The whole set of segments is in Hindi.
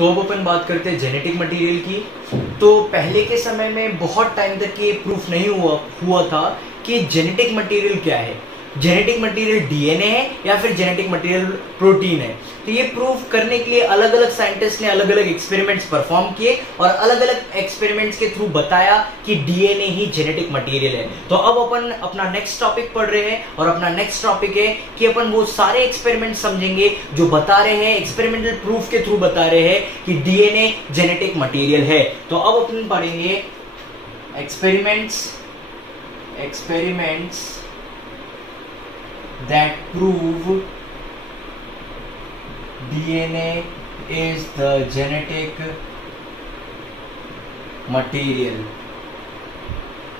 तो अब अपन बात करते हैं जेनेटिक मटेरियल की। तो पहले के समय में बहुत टाइम तक ये प्रूफ नहीं हुआ था कि जेनेटिक मटेरियल क्या है। जेनेटिक मटेरियल डीएनए है या फिर जेनेटिक मटेरियल प्रोटीन है। तो ये प्रूफ करने के लिए अलग अलग साइंटिस्ट ने अलग अलग एक्सपेरिमेंट्स परफॉर्म किए और अलग अलग एक्सपेरिमेंट्स के थ्रू बताया कि डीएनए ही जेनेटिक मटेरियल है। तो अब अपन अपना नेक्स्ट टॉपिक पढ़ रहे हैं और अपना नेक्स्ट टॉपिक है कि अपन वो सारे एक्सपेरिमेंट समझेंगे जो बता रहे हैं, एक्सपेरिमेंटल प्रूफ के थ्रू बता रहे हैं कि डीएनए जेनेटिक मटेरियल है। तो अब अपन पढ़ेंगे experiments that prove DNA is the genetic material।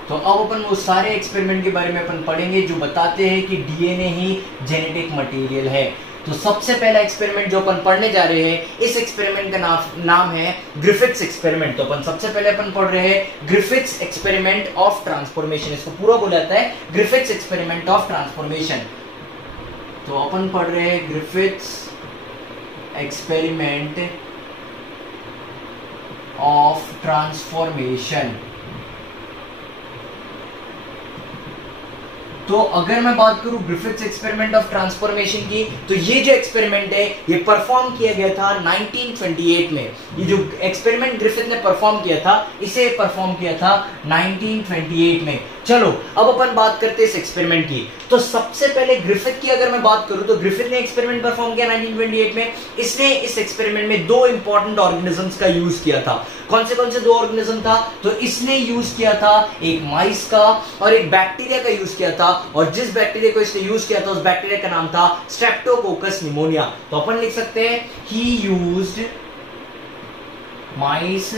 तो अब अपन वो सारे एक्सपेरिमेंट के बारे में अपन पढ़ेंगे जो बताते हैं कि डीएनए ही जेनेटिक मटेरियल है। तो सबसे पहला एक्सपेरिमेंट जो अपन पढ़ने जा रहे हैं, इस एक्सपेरिमेंट का नाम है ग्रिफिथ्स एक्सपेरिमेंट। तो अपन सबसे पहले अपन पढ़ रहे हैं ग्रिफिथ्स एक्सपेरिमेंट ऑफ ट्रांसफॉर्मेशन। इसको पूरा बोला जाता है ग्रिफिथ्स एक्सपेरिमेंट ऑफ ट्रांसफॉर्मेशन। तो अपन पढ़ रहे हैं ग्रिफिथ्स एक्सपेरिमेंट ऑफ ट्रांसफॉर्मेशन। तो अगर मैं बात करूं ग्रिफिथ्स एक्सपेरिमेंट ऑफ ट्रांसफॉर्मेशन की, तो ये जो एक्सपेरिमेंट है ये परफॉर्म किया गया था 1928 में। ये जो एक्सपेरिमेंट ग्रिफिथ ने परफॉर्म किया था, इसे परफॉर्म किया था 1928 में। चलो अब अपन बात करते हैं इस एक्सपेरिमेंट की। तो सबसे पहले ग्रिफिथ की अगर मैं बात करूं तो ग्रिफिथ ने एक्सपेरिमेंट परफॉर्म किया 1928 में। इसने इस एक्सपेरिमेंट में दो इंपॉर्टेंट ऑर्गेनिजम्स का यूज किया था। कौन से दो ऑर्गेनिज्म था? तो इसने यूज किया था एक माइस का और एक बैक्टीरिया का यूज किया था, और जिस बैक्टीरिया को इसने यूज किया था उस बैक्टीरिया का नाम था स्ट्रेप्टोकोकस निमोनिया। तो अपन लिख सकते हैं ही used mice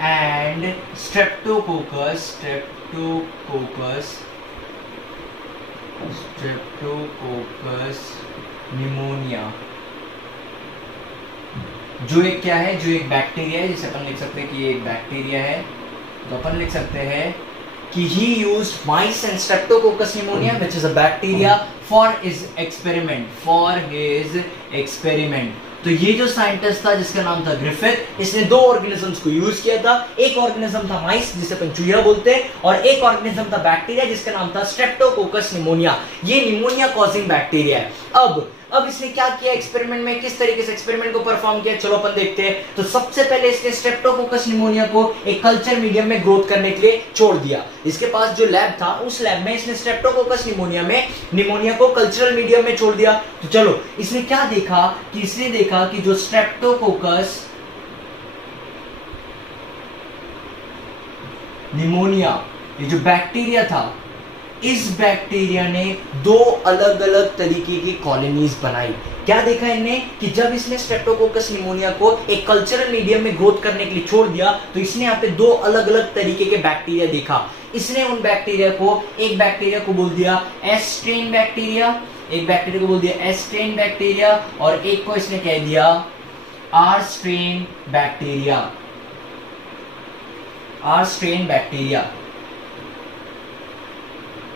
and Streptococcus pneumonia, जो एक क्या है, जो एक बैक्टीरिया है, जिसे अपन लिख सकते हैं कि ये एक बैक्टीरिया है। तो अपन लिख सकते हैं कि he used mice and streptococcus pneumonia which is a bacteria for his experiment। तो ये जो साइंटिस्ट था जिसका नाम था ग्रिफिथ, इसने दो ऑर्गेनिजम्स को यूज किया था। एक ऑर्गेनिज्म था माइस जिसे अपन चूहा बोलते हैं, और एक ऑर्गेनिज्म था बैक्टीरिया जिसका नाम था स्ट्रेप्टोकोकस निमोनिया। ये निमोनिया कॉजिंग बैक्टीरिया है। अब इसने क्या किया एक्सपेरिमेंट में, किस तरीके से एक्सपेरिमेंट को परफॉर्म किया, चलो अपन देखते हैं। तो सबसे पहले इसने स्ट्रेप्टोकोकस निमोनिया को एक कल्चर मीडियम में ग्रोथ करने के लिए छोड़ दिया। इसके पास जो लैब था, उस लैब में इसने स्ट्रेप्टोकोकस निमोनिया को कल्चरल मीडियम में छोड़ दिया। तो चलो इसने क्या देखा कि इसने देखा कि जो स्ट्रेप्टोकोकस निमोनिया, ये जो बैक्टीरिया था, इस बैक्टीरिया ने दो अलग अलग तरीके की कॉलोनीज बनाई। क्या देखा इन्हें कि जब इसने स्ट्रेप्टोकोकस निमोनिया को एक कल्चरल मीडियम में ग्रोथ करने के लिए छोड़ दिया, तो इसने यहाँ पे दो अलग अलग तरीके के बैक्टीरिया देखा। इसने उन बैक्टीरिया को, एक बैक्टीरिया को बोल दिया एस स्ट्रेन बैक्टीरिया, एक बैक्टीरिया को बोल दिया एस स्ट्रेन बैक्टीरिया, और एक को इसने कह दिया आर स्ट्रेन बैक्टीरिया।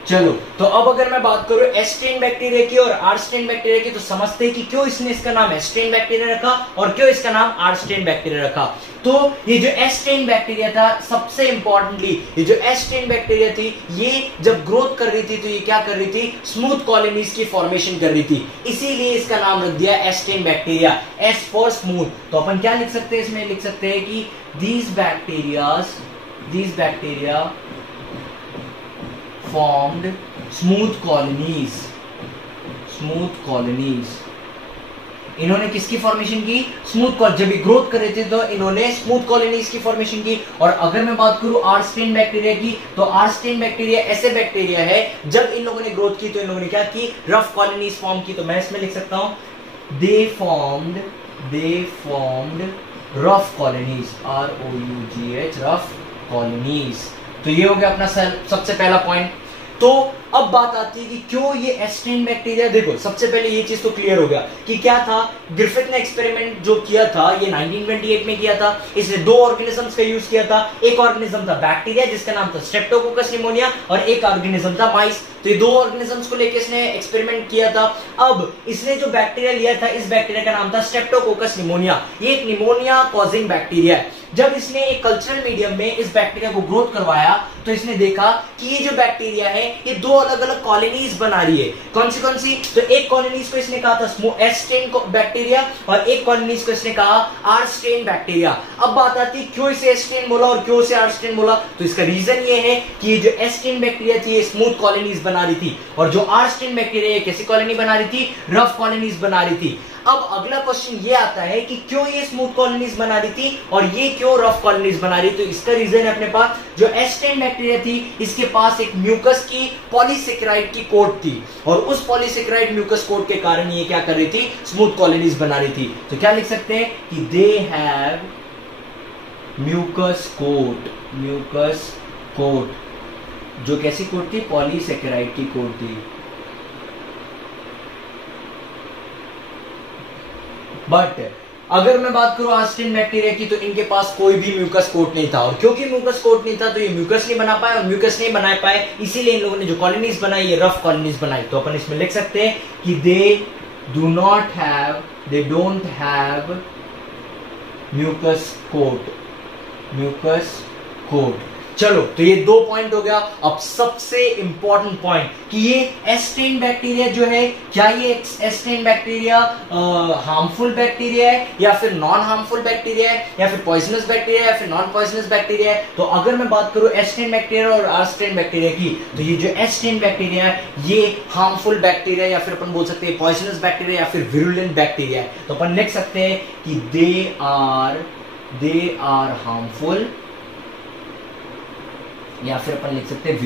चलो तो अब अगर मैं बात करूं एस स्ट्रेन बैक्टीरिया की और आर स्ट्रेन बैक्टीरिया की, तो समझते हैं कि क्यों इसने इसका नाम एस स्ट्रेन बैक्टीरिया रखा और क्यों इसका नाम आर स्ट्रेन बैक्टीरिया रखा। तो ये जो एस स्ट्रेन बैक्टीरिया था, सबसे इंपॉर्टेंटली ये जो एस स्ट्रेन बैक्टीरिया थी, ये जब ग्रोथ कर रही थी तो ये क्या कर रही थी, स्मूथ कॉलोनीज की फॉर्मेशन कर रही थी। इसीलिए इसका नाम रख दिया S strain bacteria, S for smooth. तो अपन क्या लिख सकते हैं इसमें, लिख सकते हैं कि these bacteria formed smooth colonies। इन्होंने किसकी फॉर्मेशन की, स्मूथ, जब ये ग्रोथ कर रहे थे तो इन्होंने स्मूथ कॉलोनीज की फॉर्मेशन की। और अगर मैं बात करूं आर स्ट्रेन बैक्टीरिया की, तो आर स्ट्रेन बैक्टीरिया ऐसे बैक्टीरिया है, जब इन लोगों ने ग्रोथ की तो इन लोगों ने क्या की, रफ कॉलोनीज फॉर्म की। तो मैं इसमें लिख सकता हूं दे formed rough colonies, ROUGH, rough colonies. तो ये हो गया अपना सबसे पहला पॉइंट। तो अब बात आती है कि क्यों ये एस्टेन बैक्टीरिया, देखो सबसे पहले ये चीज तो क्लियर हो गया कि क्या था, ग्रिफिथ ने एक्सपेरिमेंट जो किया था ये 1928 में किया था। इसने दो ऑर्गेनिजम्स का यूज किया था, एक ऑर्गेनिज्म था बैक्टीरिया जिसका नाम था स्ट्रेप्टोकोकस निमोनिया और एक ऑर्गेनिज्म था माइस। तो ये दो ऑर्गेनिजम्स को लेकर इसने एक्सपेरिमेंट किया था। अब इसने जो बैक्टीरिया लिया था, इस बैक्टीरिया का नाम था स्ट्रेप्टोकोकस निमोनिया। ये एक निमोनिया कॉजिंग बैक्टीरिया है। जब इसने एक कल्चरल मीडियम में इस बैक्टीरिया को ग्रोथ करवाया तो इसने देखा कि ये जो बैक्टीरिया है ये दो अलग अलग कॉलोनीज बना रही है। कौन सी? तो एक कॉलोनीज को इसने कहा था एस स्ट्रेन बैक्टीरिया और एक कॉलोनीज को इसने कहा आर स्ट्रेन बैक्टीरिया। अब बात आती है क्यों इसे एस स्ट्रेन बोला और क्यों इसे आर स्ट्रेन बोला। तो इसका रीजन ये है कि ये जो एस स्ट्रेन बैक्टीरिया थी ये स्मूथ कॉलोनीज बना रही थी और जो आर स्ट्रेन बैक्टीरिया ये कैसी कॉलोनी बना रही थी, रफ कॉलोनीज बना रही थी। अब अगला क्वेश्चन ये आता है कि क्यों ये स्मूथ कॉलोनीज बना रही थी और ये क्यों रफ कॉलोनीज बना रही थी। तो इसका रीजन है अपने पास जो एस स्ट्रेन बैक्टीरिया थी इसके पास एक म्यूकस की पॉलीसेकेराइड की कोट थी और उस पॉलीसेकेराइड म्यूकस कोट के कारण ये क्या कर रही थी, स्मूथ कॉलोनीज बना रही थी। तो क्या लिख सकते हैं कि दे हैव म्यूकस कोट, जो कैसी कोट थी, पॉलीसेकेराइड की कोट थी। बट अगर मैं बात करूं आस्ट्रेन बैक्टीरिया की तो इनके पास कोई भी म्यूकस कोट नहीं था और क्योंकि म्यूकस कोट नहीं था तो ये म्यूकस नहीं बना पाए और म्यूकस नहीं बना पाए इसीलिए इन लोगों ने जो कॉलोनीज बनाई ये रफ कॉलोनीज बनाई। तो अपन इसमें लिख सकते हैं कि they don't have mucus coat. चलो तो ये दो पॉइंट हो गया। अब सबसे इंपॉर्टेंट पॉइंट कि ये एस स्ट्रेन बैक्टीरिया जो है, क्या ये S strain bacteria harmful bacteria है या फिर नॉन हार्मफुल बैक्टीरिया है या फिर पॉइजनस बैक्टीरिया है या फिर नॉन पॉइजनस बैक्टीरिया है। तो अगर मैं बात करूं एस स्ट्रेन बैक्टीरिया और आर स्ट्रेन बैक्टीरिया की तो ये जो एस स्ट्रेन बैक्टीरिया है ये हार्मफुल बैक्टीरिया या फिर अपन बोल सकते हैं पॉइजनस बैक्टीरिया या फिर विरुलेंट बैक्टीरिया है। तो अपन लिख सकते हैं कि दे आर हार्मफुल या फिर अपन लिख सकते हैं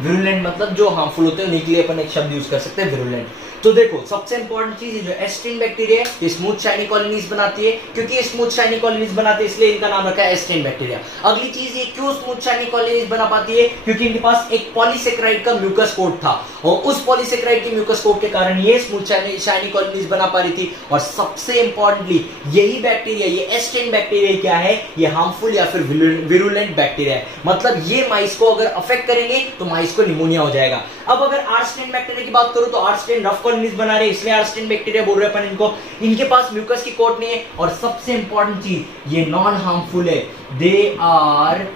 विरुलेंट मतलब जो हार्मफुल होते हैं उन्हीं के लिए अपन एक शब्द यूज कर सकते हैं विरुलेंट। तो देखो सबसे इंपॉर्टेंट चीज जो एस स्ट्रेन बैक्टीरिया है ये स्मूथ शाइनी कॉलोनीज बनाती है, क्योंकि ये स्मूथ शाइनी कॉलोनीज बनाती है इसलिए इनका नाम रखा है एस स्ट्रेन बैक्टीरिया। अगली चीज ये क्यों स्मूथ शाइनी कॉलोनीज बना पाती है, क्योंकि इनके पास एक पॉलीसेकेराइड का म्यूकस कोट था और उस पॉलीसेकेराइड के म्यूकस कोट के कारण ये स्मूथ शाइनी कॉलोनीज बना पा रही थी। और सबसे इंपॉर्टेंटली यही बैक्टीरिया, ये एस स्ट्रेन बैक्टीरिया क्या है, ये हार्मफुल या फिर विरुलेंट बैक्टीरिया है। मतलब ये माइस को अगर अफेक्ट करेंगे तो माइस को निमोनिया हो जाएगा। अब अगर आर स्ट्रेन बैक्टीरिया की बात करूं तो आर स्ट्रेन रफ कॉलोनीज बना रहे इसलिए आर स्ट्रेन बैक्टीरिया बोल रहे हैं अपन इनको। इनके पास म्यूकस की कोट नहीं है और सबसे इंपॉर्टेंट चीज ये नॉन हार्मफुल है। दे आर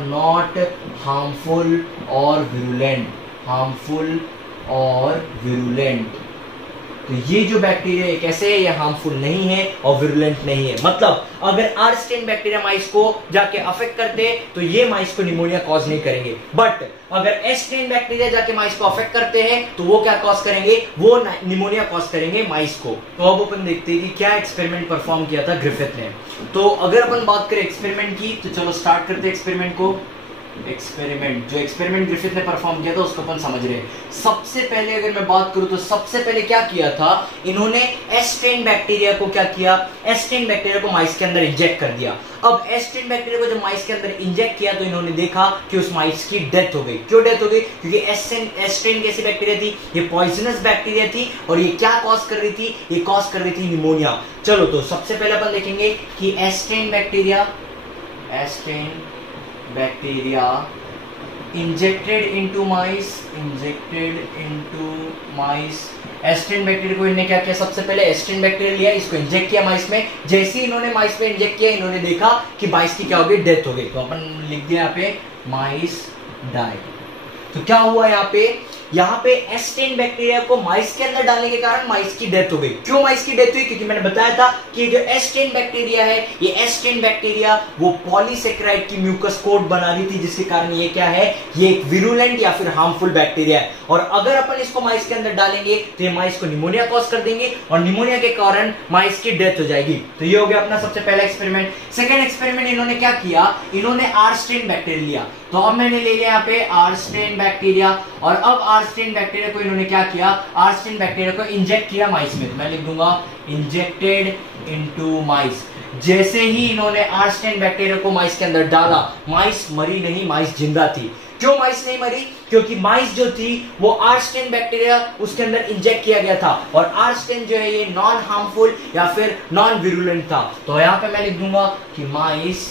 नॉट हार्मफुल और विरुलेंट। तो ये जो बैक्टीरिया है कैसे है, ये हार्मफुल नहीं है और विरुलेंट नहीं है। मतलब अगर आर स्ट्रेन बैक्टीरिया माइस को जाके अफेक्ट करते तो ये माइस को निमोनिया कॉज नहीं करेंगे। बट अगर एस स्ट्रेन बैक्टीरिया जाके माइस को अफेक्ट करते हैं तो वो क्या कॉज करेंगे, वो निमोनिया कॉज करेंगे माइस को। तो अब अपन देखते हैं कि क्या एक्सपेरिमेंट परफॉर्म किया था ग्रिफिथ ने। तो अगर अपन बात करें एक्सपेरिमेंट की तो चलो स्टार्ट करते हैं एक्सपेरिमेंट को। जो एक्सपेरिमेंट ग्रिफिथ ने परफॉर्म किया था उसको अपन समझ रहे हैं। सबसे पहले अगर मैं बात करूं तो सबसे पहले क्या किया था, इन्होंने एस स्ट्रेन बैक्टीरिया को क्या किया, एस स्ट्रेन बैक्टीरिया को माइस के अंदर इंजेक्ट कर दिया। अब एस स्ट्रेन बैक्टीरिया को जब माइस के अंदर इंजेक्ट किया तो इन्होंने देखा कि उस माइस की डेथ हो गई। क्यों डेथ हो गई, क्योंकि एस स्ट्रेन कैसी बैक्टीरिया थी, ये पॉइजनस बैक्टीरिया थी और ये क्या कॉज कर रही थी, ये कॉज कर रही थी निमोनिया। चलो तो सबसे पहले अपन देखेंगे कि S strain bacteria injected into mice. S strain bacteria को इन्होंने क्या किया, सबसे पहले एस स्ट्रेन बैक्टीरिया लिया, इसको इंजेक्ट किया माइस में। जैसे ही इन्होंने माइस में इंजेक्ट किया इन्होंने देखा कि माइस की क्या हो गई, डेथ हो गई। तो अपन लिख दिया यहाँ पे माइस डाई। तो क्या हुआ यहाँ पे एस स्ट्रेन बैक्टीरिया को माइस के अंदर डालने के कारण माइस की डेथ हो गई। क्यों माइस की डेथ हुई, क्योंकि मैंने बताया था कि जो एस स्ट्रेन बैक्टीरिया है, ये एस स्ट्रेन बैक्टीरिया वो पॉलीसेकेराइड की म्यूकस कोट बना रही थी जिसके कारण ये क्या है, ये एक विरुलेंट या फिर हार्मफुल बैक्टीरिया है। और अगर अपन इसको माइस के अंदर डालेंगे तो ये माइस को निमोनिया कॉज कर देंगे और निमोनिया के कारण माइस की डेथ हो जाएगी। तो ये हो गया अपना सबसे पहला एक्सपेरिमेंट। सेकेंड एक्सपेरिमेंट इन्होंने क्या किया, इन्होंने आर स्ट्रेन बैक्टीरिया लिया। तो अब मैंने ले लिया यहाँ पे आर स्ट्रेन बैक्टीरिया और अब आर स्ट्रेन बैक्टीरिया को इन्होंने क्या किया, आर स्ट्रेन बैक्टीरिया को इंजेक्ट किया माइस में। तो मैं लिख दूंगा इंजेक्टेड इनटू माइस। जैसे ही इन्होंने आर स्ट्रेन बैक्टीरिया को माइस के अंदर डाला, माइस मरी नहीं, माइस जिंदा थी। क्यों माइस नहीं मरी? क्योंकि माइस जो थी वो आर्स्टेन बैक्टीरिया उसके अंदर इंजेक्ट किया गया था, और आर्स्टेन जो है ये नॉन हार्मफुल या फिर नॉन विरुलेंट था। तो यहां पे मैं लिख दूंगा कि माइस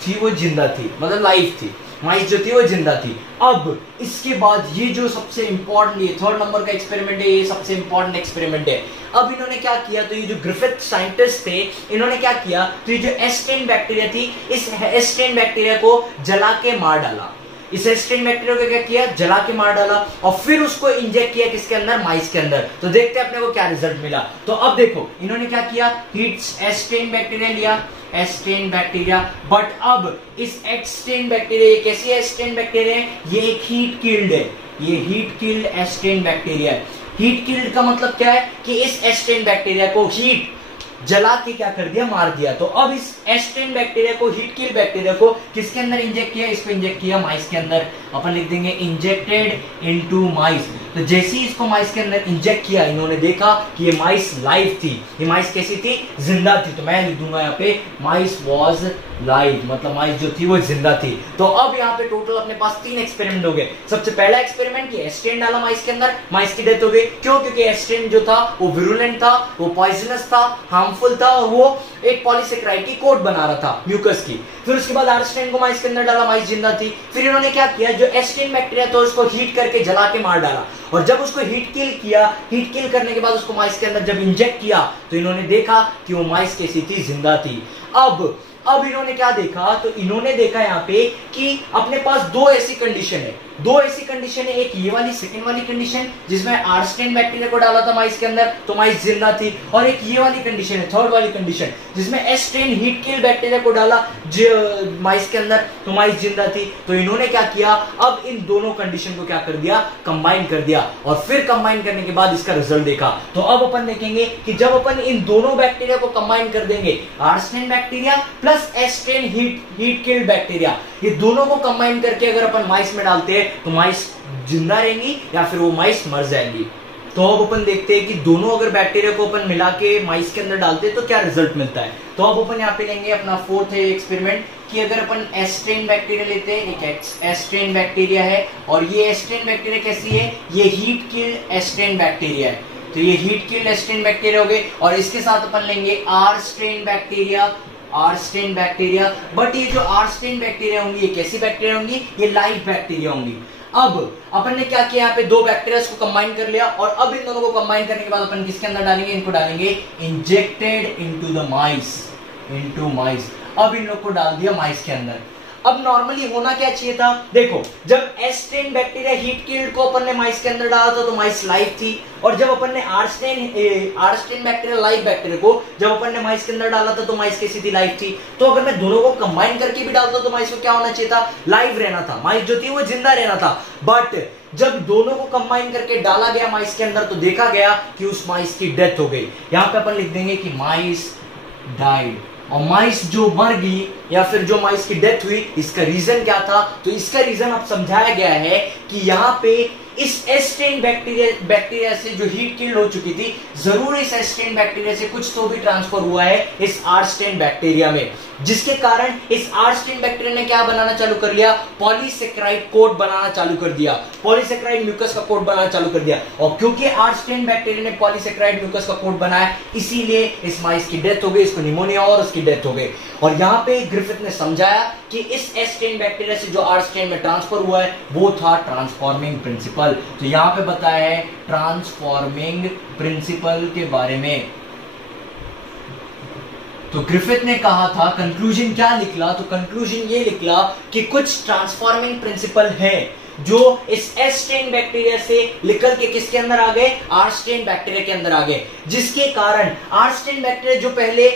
थी वो जिंदा थी, मतलब लाइव थी, माइस जो थी वो जिंदा थी। अब इसके बाद ये जो सबसे इंपॉर्टेंट, ये 3rd नंबर का एक्सपेरिमेंट है, ये सबसे इंपॉर्टेंट एक्सपेरिमेंट है। अब इन्होंने क्या किया, तो ये जो ग्रिफिथ साइंटिस्ट थे इन्होंने क्या किया, तो ये जो एस्टेन बैक्टीरिया थी, इस एस्टेन बैक्टीरिया को जला के मार डाला। इस एस्टेन बैक्टीरिया को क्या किया, जला के मार डाला, और फिर उसको इंजेक्ट किया किसके अंदर, माइस के अंदर। तो देखते हैं अपने को क्या रिजल्ट मिला। तो अब देखो इन्होंने क्या किया, हीट एस्टेन बैक्टीरिया लिया, एस्टेन बैक्टीरिया, बट अब इस एस्टेन बैक्टीरिया, ये कैसी एस्टेन बैक्टीरिया है, ये एक हीट किल्ड है, ये हीट किल्ड एस्टेन बैक्टीरिया है। हीट किल्ड का मतलब क्या है कि इस एस्टेन बैक्टीरिया को हीट जला के क्या कर दिया, मार दिया। तो अब इस एस्टेन बैक्टीरिया को, हीट किल बैक्टीरिया को किसके अंदर इंजेक्ट किया, इसको इंजेक्ट किया माइस के अंदर। अपन लिख देंगे इंजेक्टेड इनटू माइस। तो जैसे ही इसको माइस के अंदर इंजेक्ट किया, इन्होंने देखा कि ये माइस लाइव थी, ये माइस कैसी थी, जिंदा थी। तो मैं लिख दूंगा यहाँ पे माइस वाज लाइव, मतलब माइस जो थी वो जिंदा थी। तो अब यहाँ पे टोटल अपने पास 3 एक्सपेरिमेंट हो गए। सबसे पहला एक्सपेरिमेंट कि एस्टेन डाला माइस के अंदर, माइस की डेथ हो गई। क्यों? क्योंकि एस्टेन जो था वो विरुलेंट था, वो पॉइजनस था, हार्मफुल था, और वो एक पॉलीसेकेराइड की कोट बना रहा था म्यूकस की। फिर उसके बाद आर्स्टेन को माइस के अंदर डाला, माइस जिंदा थी। फिर इन्होंने क्या किया, जो एस्टेन बैक्टीरिया था उसको हीट करके जला के मार डाला, और जब उसको हीट किल किया, हीट किल करने के बाद उसको माइस के अंदर जब इंजेक्ट किया, तो इन्होंने देखा कि वो माइस कैसी थी, जिंदा थी। अब इन्होंने क्या देखा, तो इन्होंने देखा यहाँ पे कि अपने पास 2 ऐसी कंडीशन है, 2 ऐसी कंडीशन है। एक ये वाली सेकंड वाली कंडीशन जिसमें आर्स्टेन बैक्टीरिया को डाला था माइस के अंदर तो माइस जिंदा थी, और एक ये वाली कंडीशन है, 3rd वाली कंडीशन, जिसमें एस्टेन हीट किल बैक्टीरिया को डाला माइस के अंदर तो माइस जिंदा थी। तो इन्होंने क्या किया, अब इन दोनों कंडीशन को क्या कर दिया, कंबाइन कर दिया, और फिर कंबाइन करने के बाद इसका रिजल्ट देखा। तो अब अपन देखेंगे कि जब अपन इन दोनों बैक्टीरिया को कंबाइन कर देंगे, R strain bacteria plus S strain heat killed bacteria, ये दोनों को कंबाइन करके अगर अपन माइस में डालते हैं तो माइस जिंदा रहेंगी या फिर वो माइस मर जाएंगी। तो अब अपन देखते हैं कि दोनों अगर बैक्टीरिया को अपन मिला के माइस के अंदर डालते हैं तो क्या रिजल्ट मिलता है। तो अब अपन यहाँ पे लेंगे अपना 4th एक्सपेरिमेंट कि अगर अपन एस्टेन बैक्टीरिया लेते हैं, एक एस्टेन बैक्टीरिया है, और ये एस्टेन बैक्टीरिया कैसी है, ये हीट किल्ड एस्टेन बैक्टीरिया है। तो ये हीट किल्ड एस्टेन बैक्टीरिया हो गए, और इसके साथ अपन लेंगे आर्स्टेन बैक्टीरिया, आर्स्टेन बैक्टीरिया। बट ये जो आर्स्टेन बैक्टीरिया होंगी, ये कैसी बैक्टीरिया होंगी, ये लाइव बैक्टीरिया होंगी। अब अपन ने क्या किया, यहाँ पे 2 बैक्टीरिया को कंबाइन कर लिया, और अब इन दोनों को कंबाइन करने के बाद अपन किसके अंदर डालेंगे, इनको डालेंगे injected into the mice, into mice. अब इन लोग को डाल दिया माइस के अंदर। अब नॉर्मली होना क्या चाहिए था, देखो जब एस्टेन बैक्टीरिया हीट किल्ड को अपन ने माइस के अंदर डाला था तो माइस लाइव थी, और जब अपन ने आर्स्टेन बैक्टीरिया लाइव बैक्टीरिया को जब अपन ने माइस के अंदर डाला था तो माइस कैसी थी, लाइव थी। तो अगर मैं दोनों को कंबाइन करके भी डालता तो माइस को क्या होना चाहिए था, लाइव रहना था, माइस जो थी वो जिंदा रहना था। बट जब दोनों को कंबाइन करके डाला गया माइस के अंदर तो देखा गया कि उस माइस की डेथ हो गई। यहां पे अपन लिख देंगे कि माइस डाइड, और माइस जो मर गई या फिर जो माइस की डेथ हुई, इसका रीजन क्या था, तो इसका रीजन अब समझाया गया है कि यहाँ पे इस एस्टेन बैक्टीरिया से जो हीट किल्ड हो चुकी थी, जरूर इस एस्टेन बैक्टीरिया से कुछ तो भी ट्रांसफर हुआ है इस आर्स्टेन बैक्टीरिया में, जिसके कारण इस आर्स्टेन बैक्टीरिया ने क्या बनाना चालू कर लिया, पॉलीसेकेराइड कोट बनाना चालू कर दिया, पॉलीसेकेराइड म्यूकस का कोट बनाना चालू कर दिया। और क्योंकि आर्स्टेन बैक्टीरिया ने पॉलीसेकेराइड म्यूकस का कोट बनाया, इसीलिए इस माइस की डेथ हो गई, इसको निमोनिया और उसकी डेथ हो गई। और यहाँ पे ग्रिफिथ ने समझाया कि इस एस्टेन बैक्टीरिया से जो आर्स्टेन में ट्रांसफर हुआ है वो था ट्रांसफॉर्मिंग प्रिंसिपल। तो यहाँ पे बताया है ट्रांसफॉर्मिंग प्रिंसिपल के बारे में। तो ग्रिफिथ ने कहा था, कंक्लूजन क्या निकला, तो कंक्लूजन ये निकला कि कुछ ट्रांसफॉर्मिंग प्रिंसिपल है जो इस एस्टेन बैक्टीरिया से निकल के किसके अंदर आ गए, आर्स्टेन बैक्टीरिया के अंदर आ गए, जिसके कारण आर्स्टेन बैक्टीरिया जो पहले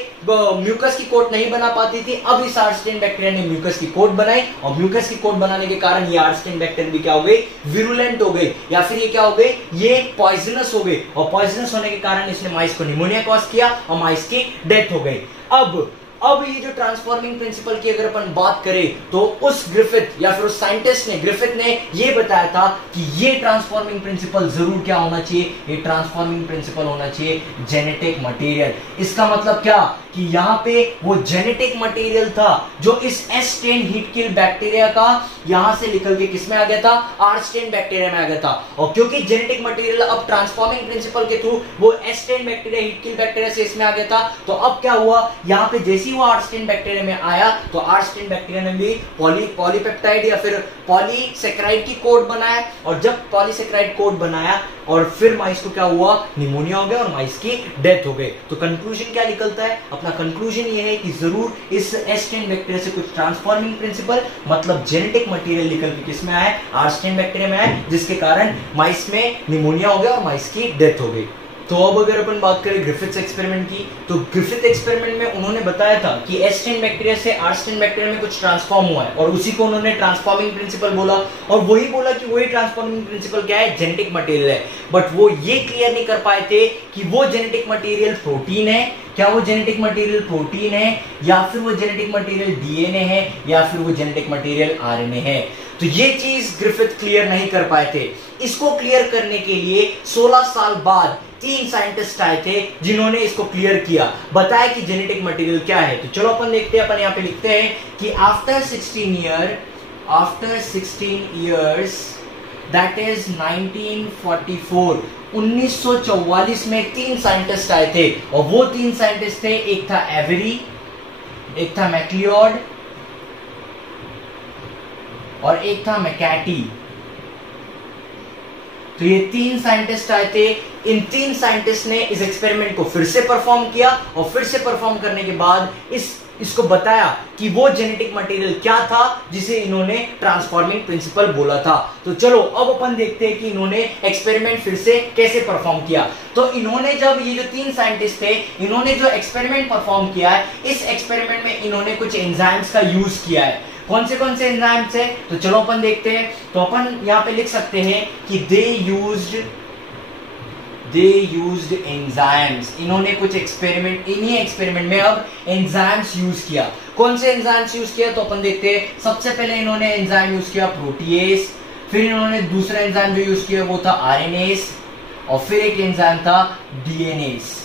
म्यूकस की कोट नहीं बना पाती थी, अब इस आर्स्टेन बैक्टीरिया ने म्यूकस की कोट बनाई, और म्यूकस की कोट बनाने के कारण ये आर्स्टेन बैक्टीरिया भी क्या हो गई, विरुलेंट हो गई, या फिर ये क्या हो गई, ये पॉइजनस हो गई, और पॉइजनस होने के कारण इसने माइस को निमोनिया कॉज किया और माइस की डेथ हो गई। अब अब ये जो ट्रांसफॉर्मिंग प्रिंसिपल की अगर अपन बात करें तो उस ग्रिफिथ या फिर उस साइंटिस्ट ने ग्रिफिथ ने ये बताया था कि ये ट्रांसफॉर्मिंग प्रिंसिपल जरूर क्या होना चाहिए, ये ट्रांसफॉर्मिंग प्रिंसिपल होना चाहिए जेनेटिक मटेरियल। इसका मतलब क्या कि यहां पे वो जेनेटिक मटेरियल था जो इस S10 हीट किल बैक्टीरिया का यहां से निकल के किसमें आ गया था, R10 बैक्टीरिया में आ गया था। और क्योंकि जेनेटिक मटेरियल अब ट्रांसफॉर्मिंग प्रिंसिपल के थ्रू वो S10 bacteria heat kill bacteria से इसमें आ गया था, तो अब क्या हुआ, यहां पे जैसे ही वो R10 बैक्टीरिया में आया तो R10 बैक्टीरिया ने भी पॉलीपेप्टाइड या फिर पॉलीसेक्राइड की कोट बनाया, और जब पॉलीसेक्राइड कोट बनाया और फिर माइस को क्या हुआ, निमोनिया हो गया और माइस की डेथ हो गई। तो कंक्लूजन क्या निकलता है, अपना कंक्लूजन ये है कि जरूर इस S10 बैक्टीरिया से कुछ ट्रांसफॉर्मिंग प्रिंसिपल मतलब जेनेटिक मटेरियल निकल के किसमें आया, R10 बैक्टीरिया में आया, जिसके कारण माइस में निमोनिया हो गया और माइस की डेथ हो गई। तो अब अगर अपन बात करें ग्रिफिथ्स एक्सपेरिमेंट की, तो ग्रिफिथ एक्सपेरिमेंट में उन्होंने बताया था कि S10 बैक्टीरिया से R10 बैक्टीरिया में कुछ ट्रांसफॉर्म हुआ है, और उसी को उन्होंने ट्रांसफॉर्मिंग प्रिंसिपल बोला, और वही बोला कि वही ट्रांसफॉर्मिंग प्रिंसिपल क्या है, जेनेटिक मटेरियल है। बट वो ये क्लियर नहीं कर पाए थे कि वो जेनेटिक मटेरियल प्रोटीन है, क्या वो जेनेटिक मटेरियल प्रोटीन है, या फिर वो जेनेटिक मटेरियल डीएनए है, या फिर वो जेनेटिक मटेरियल आरएनए है। तो ये चीज ग्रिफिथ क्लियर नहीं कर पाए थे। इसको क्लियर करने के लिए 16 साल बाद 3 साइंटिस्ट आए थे जिन्होंने इसको क्लियर किया, बताया कि जेनेटिक मटेरियल क्या है। तो चलो अपन देखते हैं, अपन यहाँ पे लिखते हैं कि आफ्टर 16 years दैट इज 1944, 1944 में 3 साइंटिस्ट आए थे, और वो 3 साइंटिस्ट थे, एक था एवरी, एक था मैक्लियोड और एक था मैकैटी। तो ये 3 साइंटिस्ट आए थे। इन 3 साइंटिस्ट ने इस एक्सपेरिमेंट को फिर से परफॉर्म किया, और फिर से परफॉर्म करने के बाद इसको बताया कि वो जेनेटिक मटेरियल क्या था जिसे इन्होंने ट्रांसफॉर्मिंग प्रिंसिपल बोला था। तो चलो अब अपन देखते हैं कि इन्होंने एक्सपेरिमेंट फिर से कैसे परफॉर्म किया। तो इन्होंने जब ये जो 3 साइंटिस्ट थे, इन्होंने जो एक्सपेरिमेंट परफॉर्म किया है, इस एक्सपेरिमेंट में इन्होंने कुछ एंजाइम्स का यूज किया है। कौन से एंजाइम्स है, तो चलो अपन देखते हैं। तो अपन यहां पे लिख सकते हैं कि दे यूज्ड एंजाइम्स। इन्होंने कुछ एक्सपेरिमेंट, इन्हीं एक्सपेरिमेंट में अब एंजाइम्स यूज किया। कौन से एंजाइम्स यूज किया, तो अपन देखते हैं। सबसे पहले इन्होंने एंजाइम यूज किया प्रोटीएस, फिर इन्होंने दूसरा एंजाइम जो यूज किया वो था आरएनएस, और फिर एक एंजाइम था डीएनएस।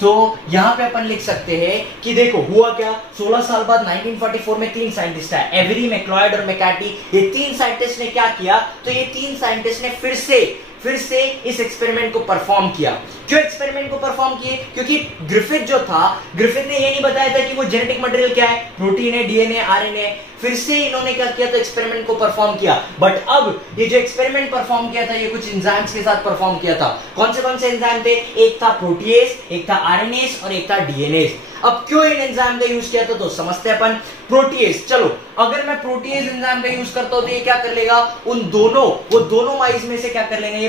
तो यहां पे अपन लिख सकते हैं कि देखो हुआ क्या, 16 साल बाद 1944 में 3 साइंटिस्ट आए, एवरी, मैक्लॉयड और मैकैटी। ये 3 साइंटिस्ट ने क्या किया, तो ये 3 साइंटिस्ट ने फिर से इस एक्सपेरिमेंट को परफॉर्म किया। क्यों एक्सपेरिमेंट को परफॉर्म किए, क्योंकि ग्रिफिथ जो था, ग्रिफिथ ने ये नहीं बताया था कि वो जेनेटिक मटेरियल क्या है, प्रोटीन है, डीएनए, आरएनए। फिर से इन्होंने क्या किया, तो एक्सपेरिमेंट को परफॉर्म किया। बट अब ये जो एक्सपेरिमेंट परफॉर्म किया था, ये कुछ एंजाइम्स के साथ परफॉर्म किया था। कौन से एंजाइम थे, एक था प्रोटीएस, एक था आरएनएस और एक था डीएनएस। अब क्यों इन एंजाइम का यूज किया था, तो समझते हैं अपन। प्रोटीएस, चलो अगर मैं प्रोटीएस एंजाइम का यूज करता हूं तो ये क्या कर लेगा, वो दोनों माइस में से क्या कर लेंगे, ये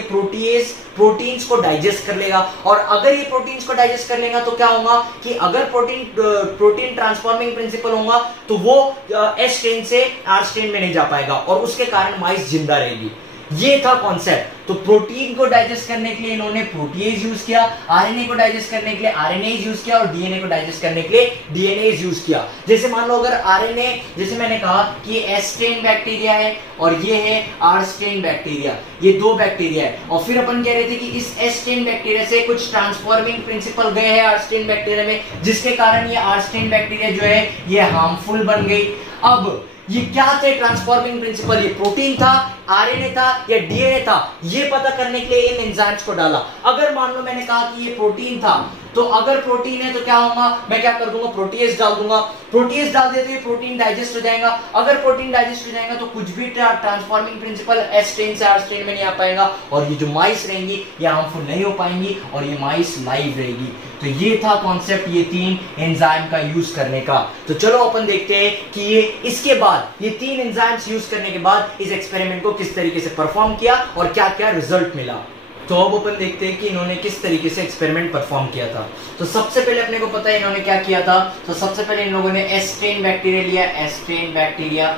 प्रोटीन्स को डाइजेस्ट कर लेगा। और अगर ये प्रोटीन्स को डाइजेस्ट कर लेगा तो क्या होगा कि अगर प्रोटीन ट्रांसफॉर्मिंग प्रिंसिपल होगा तो वो S10 से R10 में नहीं जा पाएगा, और उसके कारण माइस जिंदा रहेगी। ये था कॉन्सेप्ट। तो प्रोटीन को डाइजेस्ट करने के लिए इन्होंने प्रोटीएज यूज किया, आरएनए को डाइजेस्ट करने के लिए आरएनएज यूज किया, और डीएनए को डाइजेस्ट करने के लिए डीएनएज यूज किया। जैसे मान लो अगर आरएनए, जैसे मैंने कहा कि S10 बैक्टीरिया है और ये है R10 बैक्टीरिया, ये 2 बैक्टीरिया है, और फिर अपन कह रहे थे कि इस S10 बैक्टीरिया से कुछ ट्रांसफॉर्मिंग प्रिंसिपल गए हैं R10 बैक्टीरिया में, जिसके कारण ये R10 बैक्टीरिया जो है ये हार्मफुल बन गई। अब ये क्या थे ट्रांसफॉर्मिंग प्रिंसिपल, ये प्रोटीन था, आरएनए था या डीएनए था, ये पता करने के लिए इन एंजाइम्स को डाला। अगर मान लो मैंने कहा कि ये प्रोटीन था, तो अगर प्रोटीन है तो क्या होगा, मैं क्या कर दूंगा, प्रोटीएस डाल दूंगा। प्रोटीएस डाल देते ही प्रोटीन डाइजेस्ट हो जाएगा। अगर प्रोटीन डाइजेस्ट हो जाएगा तो कुछ भी ट्रांसफॉर्मिंग प्रिंसिपल S10 से R10 में नहीं आ पाएगा, और ये जो माइस रहेंगी ये हार्मफुल नहीं हो पाएंगी, और ये माइस लाइव रहेगी। तो ये था कॉन्सेप्ट ये 3 एंजाइम का यूज करने का। तो चलो अपन देखते हैं कि ये इसके बाद ये 3 एंजाइम्स यूज करने के बाद इस एक्सपेरिमेंट को किस तरीके से परफॉर्म किया और क्या क्या रिजल्ट मिला। तो अब अपन देखते हैं कि इन्होंने किस तरीके से एक्सपेरिमेंट परफॉर्म किया था। तो सबसे पहले अपने को पता है इन्होंने क्या किया था। तो सबसे पहले इन लोगों ने S10 बैक्टीरिया लिया, S10 बैक्टीरिया,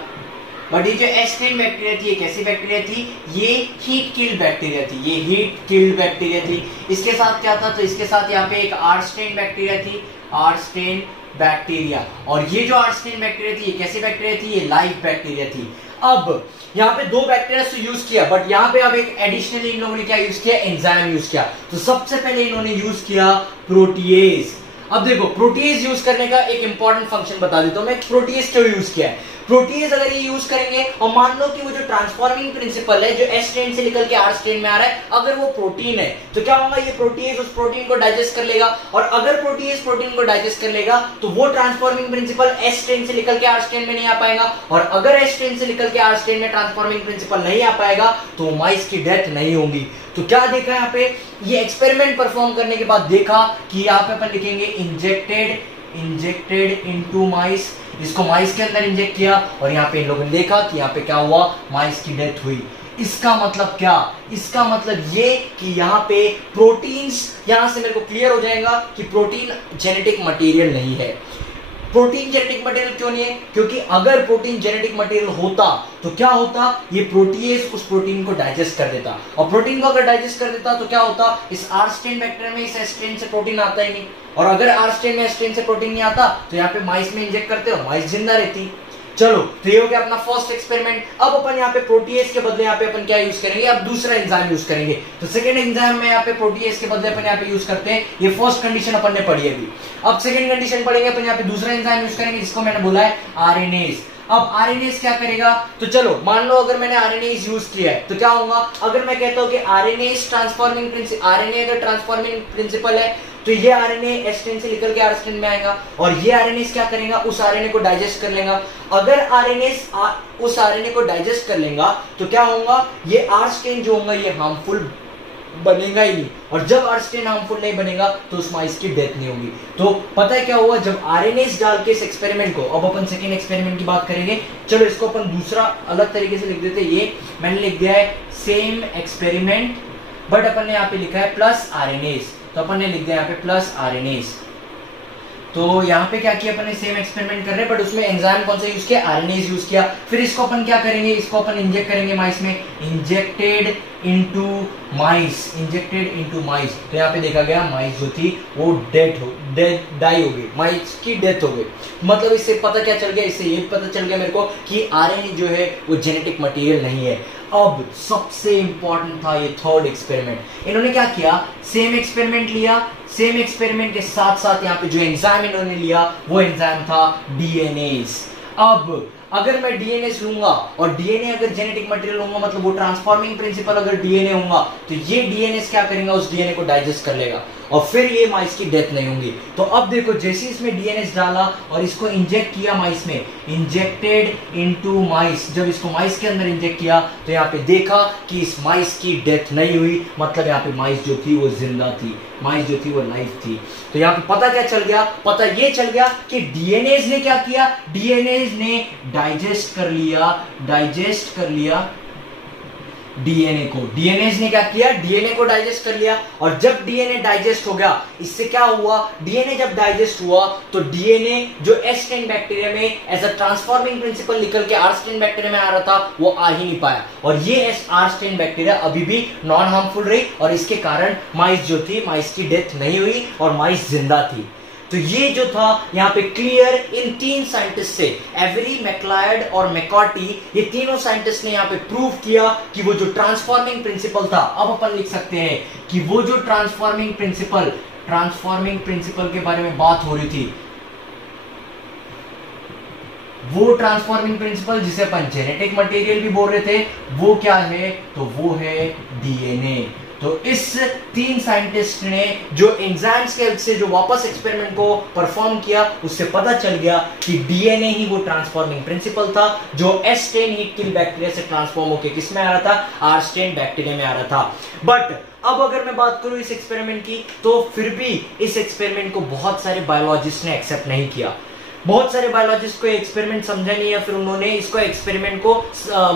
बट ये जो S10 बैक्टीरिया थी, ये कैसी बैक्टीरिया थी? ये हीट किल्ड बैक्टीरिया थी, ये हीट किल्ड बैक्टीरिया थी। इसके साथ क्या था? तो इसके साथ यहाँ पे एक R स्टेन बैक्टीरिया थी, R स्टेन बैक्टीरिया। और ये जो R स्टेन बैक्टीरिया थी, ये कैसी बैक्टीरिया थी? ये लाइव बैक्टीरिया थी। अब यहाँ पे दो बैक्टीरिया तो यूज किया, बट यहाँ पे अब एक एडिशनली इन लोगों ने क्या यूज किया? एंजाइम यूज किया। तो सबसे पहले इन्होंने यूज किया प्रोटीएज। अब देखो, प्रोटीएज यूज करने का एक इंपॉर्टेंट फंक्शन बता देता हूं मैं, प्रोटीएज क्यों यूज किया है। प्रोटीएज अगर ये यूज करेंगे और मान लो कि वो जो ट्रांसफॉर्मिंग प्रिंसिपल है जो S स्ट्रेन से निकल के R स्ट्रेन में आ रहा है, अगर वो प्रोटीन है तो क्या होगा? ये प्रोटीएज उस प्रोटीन को डाइजेस्ट कर लेगा, और अगर प्रोटीएज प्रोटीन को डाइजेस्ट कर लेगा तो वो ट्रांसफॉर्मिंग प्रिंसिपल S स्ट्रेन से निकल के R स्ट्रेन में नहीं आ पाएगा, और अगर S स्ट्रेन से निकल के R स्ट्रेन में ट्रांसफॉर्मिंग प्रिंसिपल नहीं आ पाएगा तो माइस की डेथ नहीं होगी। तो क्या देखा यहाँ पे? ये एक्सपेरिमेंट परफॉर्म करने के बाद देखा कि यहाँ पे अपन लिखेंगे इंजेक्टेड इनटू माइस, इसको माइस के अंदर इंजेक्ट किया, और यहाँ पे इन लोगों ने देखा कि यहाँ पे क्या हुआ? माइस की डेथ हुई। इसका मतलब क्या? इसका मतलब ये कि यहाँ पे प्रोटीन्स, यहां से मेरे को क्लियर हो जाएगा कि प्रोटीन जेनेटिक मटेरियल नहीं है। प्रोटीन जेनेटिक मटेरियल क्यों नहीं है? क्योंकि अगर प्रोटीन जेनेटिक मटेरियल होता तो क्या होता? ये प्रोटीएज उस प्रोटीन को डाइजेस्ट कर देता, और प्रोटीन को अगर डाइजेस्ट कर देता तो क्या होता? इस R स्ट्रेन बैक्टीरिया में इस S स्ट्रेन से प्रोटीन आता ही नहीं, और अगर R स्ट्रेन में S स्ट्रेन से प्रोटीन नहीं आता तो यहाँ पे माइस में इंजेक्ट करते हो, माइस जिंदा रहती। चलो, तो ये हो गया अपना फर्स्ट एक्सपेरिमेंट। अब अपन यहाँ पे प्रोटीएज के बदले यहाँ पे अपन क्या यूज करेंगे? अब दूसरा एंजाइम यूज करेंगे। तो सेकंड एंजाइम में यहाँ पे प्रोटीएज के बदले अपन यहाँ पे यूज करते हैं। ये फर्स्ट कंडीशन अपन ने पढ़ी अभी। अब सेकंड कंडीशन पढ़ेंगे अपन, यहाँ पे दूसरा एंजाइम यूज करेंगे जिसको मैंने बोला है आरएनएज। अब आरएनएज क्या करेगा? तो चलो मान लो अगर मैंने आरएनएज यूज किया है तो क्या होगा? अगर मैं कहता हूं कि आरएनएज ट्रांसफॉर्मिंग प्रिंसिपल, आरएनए अगर ट्रांसफॉर्मिंग प्रिंसिपल है तो ये आरएनए S स्ट्रेन से निकल के R स्ट्रेन में आएगा, और ये आरएनए क्या करेगा? उस आरएनए को डाइजेस्ट कर लेगा। अगर आरएनए उस आरएनए को डाइजेस्ट कर लेगा तो क्या होगा? ये R स्ट्रेन जो होगा ये हार्मफुल बनेगा ही नहीं, और जब R स्ट्रेन हार्मफुल नहीं बनेगा तो उस माइस की डेथ नहीं होगी। तो पता है क्या हुआ? जब आरएनएस डाल के इस एक्सपेरिमेंट को, अब अपन सेकेंड एक्सपेरिमेंट की बात करेंगे। चलो इसको अपन दूसरा अलग तरीके से लिख देते। ये मैंने लिख दिया है सेम एक्सपेरिमेंट, बट अपन ने यहाँ पे लिखा है प्लस आरएनएस, तो अपन ने लिख दिया यहाँ पे प्लस आरएनएस। तो यहाँ पे क्या किया अपन ने? सेम एक्सपेरिमेंट कर रहे हैं, बट उसमें एंजाइम कौन सा यूज किया? आरएनएस यूज किया। फिर इसको अपन क्या करेंगे? इसको अपन इंजेक्ट करेंगे माइस में, इंजेक्टेड इनटू माइस, इंजेक्टेड इनटू माइस। तो यहाँ पे देखा गया माइस जो थी वो डाई हो गई, माइस की डेथ हो गई। मतलब इससे पता क्या चल गया? इससे ये पता चल गया मेरे को कि आरएनए जो है वो जेनेटिक मटेरियल नहीं है। अब सबसे इंपॉर्टेंट था ये थर्ड एक्सपेरिमेंट। इन्होंने क्या किया? सेम एक्सपेरिमेंट लिया, सेम एक्सपेरिमेंट के साथ साथ यहाँ पे जो एंजाइम इन्होंने लिया वो एंजाइम था डीएनएस। अब अगर मैं डीएनएस लूंगा, और डीएनए अगर जेनेटिक मटेरियल होगा, मतलब वो ट्रांसफॉर्मिंग प्रिंसिपल अगर डीएनए होगा, तो ये डीएनएस क्या करेगा? उस डीएनए को डाइजेस्ट कर लेगा, और फिर ये माइस की डेथ नहीं होगी। तो अब देखो, जैसे इसमें डीएनएस डाला और इसको इंजेक्ट किया माइस में, इंजेक्टेड इनटू माइस, जब इसको माइस के अंदर इंजेक्ट किया तो यहाँ पे देखा कि इस माइस की डेथ नहीं हुई, मतलब यहाँ पे माइस जो थी वो जिंदा थी, माइस जो थी वो लाइव थी। तो यहाँ पे पता क्या चल गया? पता ये चल गया कि डीएनएस ने क्या किया? डीएनएस ने डाइजेस्ट कर लिया डीएनए को। डीएनए ने क्या किया? डीएनए को डाइजेस्ट कर लिया, और जब डीएनए डाइजेस्ट हो गया, इससे क्या हुआ? डीएनए जब डाइजेस्ट हुआ तो डीएनए जो S स्ट्रेन बैक्टीरिया में एज अ ट्रांसफॉर्मिंग प्रिंसिपल निकल के R स्ट्रेन बैक्टीरिया में आ रहा था, वो आ ही नहीं पाया, और ये R स्ट्रेन बैक्टीरिया अभी भी नॉन हार्मफुल रही, और इसके कारण माइस जो थी, माइस की डेथ नहीं हुई और माइस जिंदा थी। तो ये जो था यहाँ पे क्लियर इन तीन साइंटिस्ट से, एवरी, मैक्लायड और मैकॉर्टी, ये तीनों साइंटिस्ट ने यहाँ पे प्रूव किया कि वो जो ट्रांसफॉर्मिंग प्रिंसिपल था, अब अपन लिख सकते हैं कि वो जो ट्रांसफॉर्मिंग प्रिंसिपल के बारे में बात हो रही थी, वो ट्रांसफॉर्मिंग प्रिंसिपल जिसे अपन जेनेटिक मटेरियल भी बोल रहे थे, वो क्या है? तो वो है डीएनए। तो इस तीन साइंटिस्ट ने जो एंजाइम्स के हेल्प से जो वापस एक्सपेरिमेंट को परफॉर्म किया, उससे पता चल गया कि डीएनए ही वो ट्रांसफॉर्मिंग प्रिंसिपल था जो S strain heat kill bacteria से ट्रांसफॉर्म होकर किस में आ रहा था? R स्ट्रेन बैक्टीरिया में आ रहा था। बट अब अगर मैं बात करूं इस एक्सपेरिमेंट की, तो फिर भी इस एक्सपेरिमेंट को बहुत सारे बायोलॉजिस्ट ने एक्सेप्ट नहीं किया। बहुत सारे बायोलॉजिस्ट को एक्सपेरिमेंट समझा नहीं, या फिर उन्होंने इसको एक्सपेरिमेंट को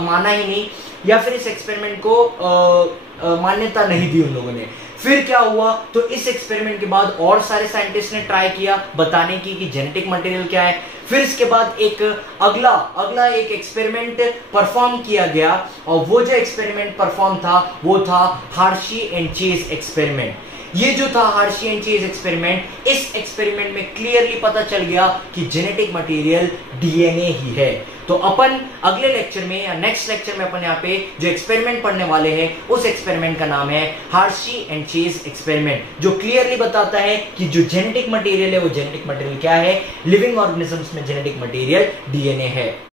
माना ही नहीं, या फिर इस एक्सपेरिमेंट को मान्यता नहीं दी उन लोगों ने। फिर क्या हुआ, तो इस एक्सपेरिमेंट के बाद और सारे साइंटिस्ट ने ट्राई किया बताने की कि जेनेटिक मटेरियल क्या है। फिर इसके बाद एक अगला एक एक्सपेरिमेंट परफॉर्म किया गया, और वो जो एक्सपेरिमेंट परफॉर्म था वो था हार्शी एंड चेज एक्सपेरिमेंट। ये जो था हार्शी एंड चेज एक्सपेरिमेंट, इस एक्सपेरिमेंट में क्लियरली पता चल गया कि जेनेटिक मटेरियल डीएनए ही है। तो अपन अगले लेक्चर में या नेक्स्ट लेक्चर में अपन यहाँ पे जो एक्सपेरिमेंट पढ़ने वाले हैं, उस एक्सपेरिमेंट का नाम है हार्शी एंड चेज एक्सपेरिमेंट, जो क्लियरली बताता है कि जो जेनेटिक मटेरियल है वो जेनेटिक मटेरियल क्या है, लिविंग ऑर्गेनिजम्स में जेनेटिक मटेरियल डीएनए है।